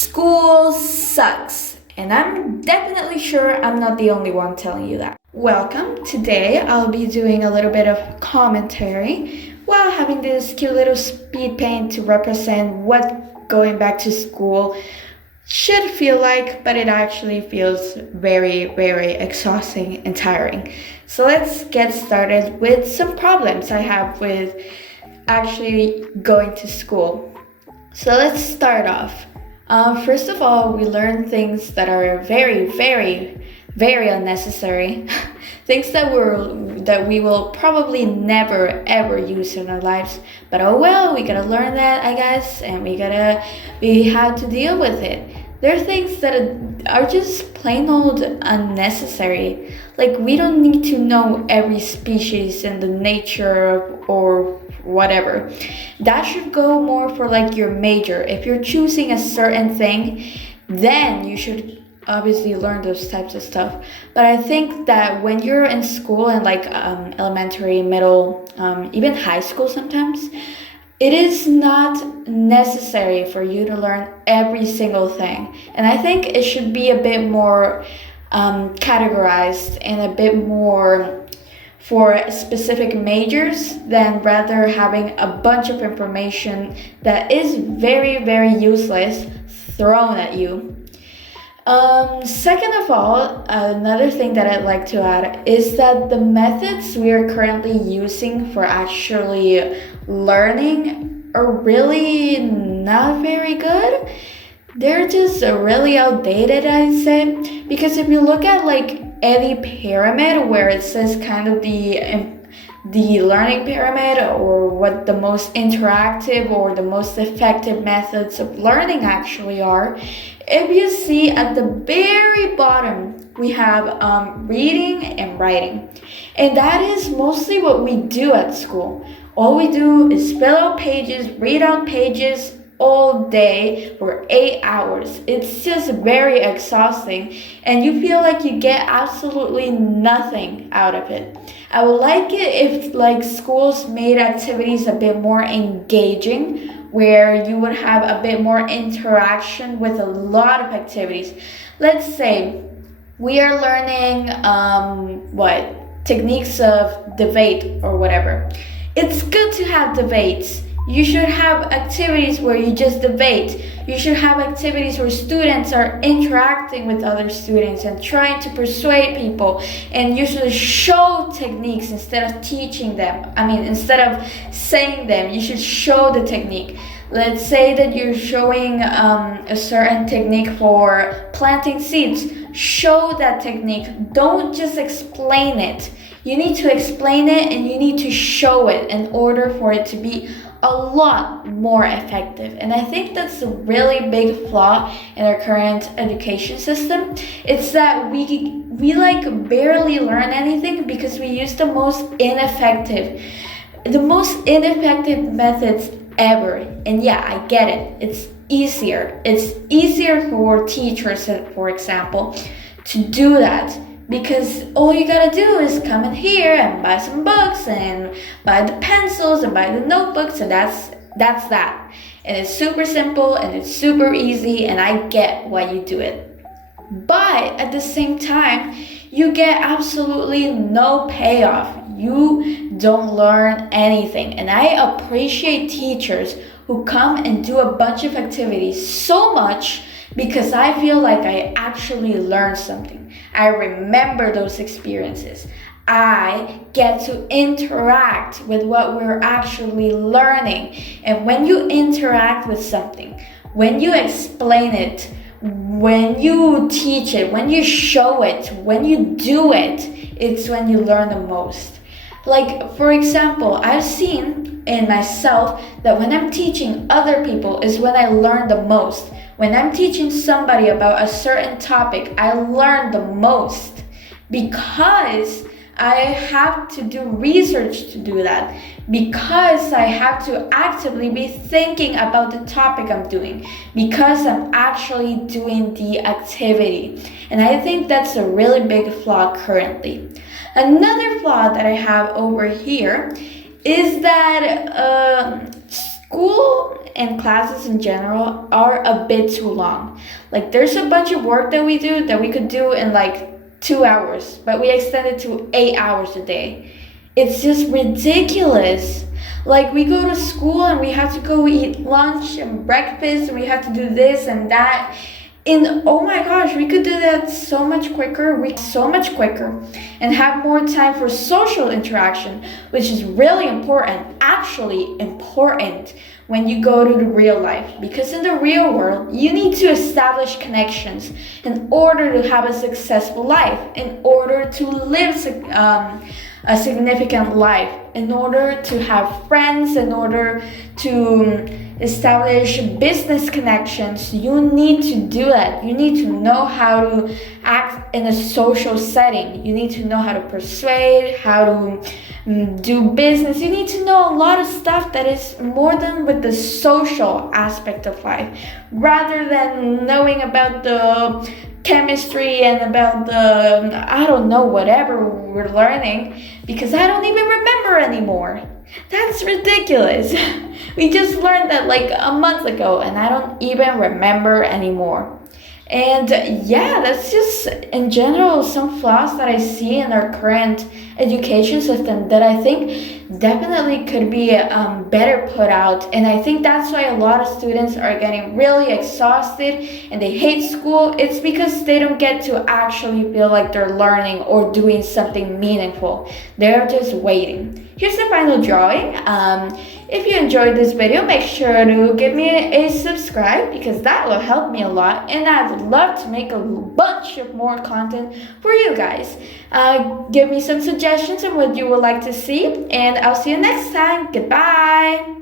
School sucks, and I'm definitely sure I'm not the only one telling you that. Welcome. Today I'll be doing a little bit of commentary while having this cute little speed paint to represent what going back to school should feel like, but it actually feels very, very exhausting and tiring. So let's get started with some problems I have with actually going to school. So let's start off. First of all, we learn things that are very, very, very unnecessary. Things that we will probably never ever use in our lives. But oh well, we gotta learn that, I guess, and we have to deal with it. There are things that are just plain old unnecessary. Like, we don't need to know every species and the nature or whatever. That should go more for like your major. If you're choosing a certain thing, then you should obviously learn those types of stuff. But I think that when you're in school and like elementary, middle, even high school sometimes, it is not necessary for you to learn every single thing. And I think it should be a bit more categorized and a bit more for specific majors than rather having a bunch of information that is very, very useless thrown at you. Second of all, another thing that I'd like to add is that the methods we are currently using for actually learning are really not very good. They're just really outdated, I'd say, because if you look at like any pyramid where it says kind of the learning pyramid or what the most interactive or the most effective methods of learning actually are, if you see at the very bottom we have reading and writing, and that is mostly what we do at school. All we do is fill out pages, read out pages all day for 8 hours. It's just very exhausting and you feel like you get absolutely nothing out of it. I would like it if like schools made activities a bit more engaging, where you would have a bit more interaction with a lot of activities. Let's say we are learning techniques of debate or whatever. It's good to have debates. You should have activities where you just debate. You should have activities where students are interacting with other students and trying to persuade people. And you should show techniques instead of teaching them. Instead of saying them, you should show the technique. Let's say that you're showing a certain technique for planting seeds. Show that technique. Don't just explain it. You need to explain it and you need to show it in order for it to be a lot more effective. And I think that's a really big flaw in our current education system. It's that we like barely learn anything because we use the most ineffective methods ever. And yeah, I get it. It's easier for teachers, for example, to do that. Because all you gotta do is come in here and buy some books and buy the pencils and buy the notebooks, and that's that. And it's super simple and it's super easy, and I get why you do it. But at the same time, you get absolutely no payoff. You don't learn anything. And I appreciate teachers who come and do a bunch of activities so much because I feel like I actually learned something. I remember those experiences. I get to interact with what we're actually learning. And when you interact with something, when you explain it, when you teach it, when you show it, when you do it, it's when you learn the most. Like, for example, I've seen in myself that when I'm teaching other people is when I learn the most. When I'm teaching somebody about a certain topic, I learn the most because I have to do research to do that, because I have to actively be thinking about the topic I'm doing, because I'm actually doing the activity. And I think that's a really big flaw currently. Another flaw that I have over here is that school and classes in general are a bit too long. Like there's a bunch of work that we do that we could do in like 2 hours, but we extend it to 8 hours a day. It's just ridiculous. Like we go to school and we have to go eat lunch and breakfast and we have to do this and that. And oh my gosh, we could do that so much quicker, and have more time for social interaction, which is really important, actually important when you go to the real life. Because in the real world, you need to establish connections in order to have a successful life, in order to live a significant life, in order to have friends, in order to establish business connections. You need to do that. You need to know how to act in a social setting. You need to know how to persuade, how to do business. You need to know a lot of stuff that is more than with the social aspect of life, rather than knowing about the chemistry and about the, I don't know, whatever we're learning, because I don't even remember anymore. That's ridiculous. We just learned that like a month ago and I don't even remember anymore. And yeah, that's just in general some flaws that I see in our current education system that I think definitely could be better put out. And I think that's why a lot of students are getting really exhausted and they hate school. It's because they don't get to actually feel like they're learning or doing something meaningful. They're just waiting. Here's the final drawing. If you enjoyed this video, make sure to give me a subscribe because that will help me a lot, and I would love to make a bunch of more content for you guys. Give me some suggestions on what you would like to see, and I'll see you next time. Goodbye!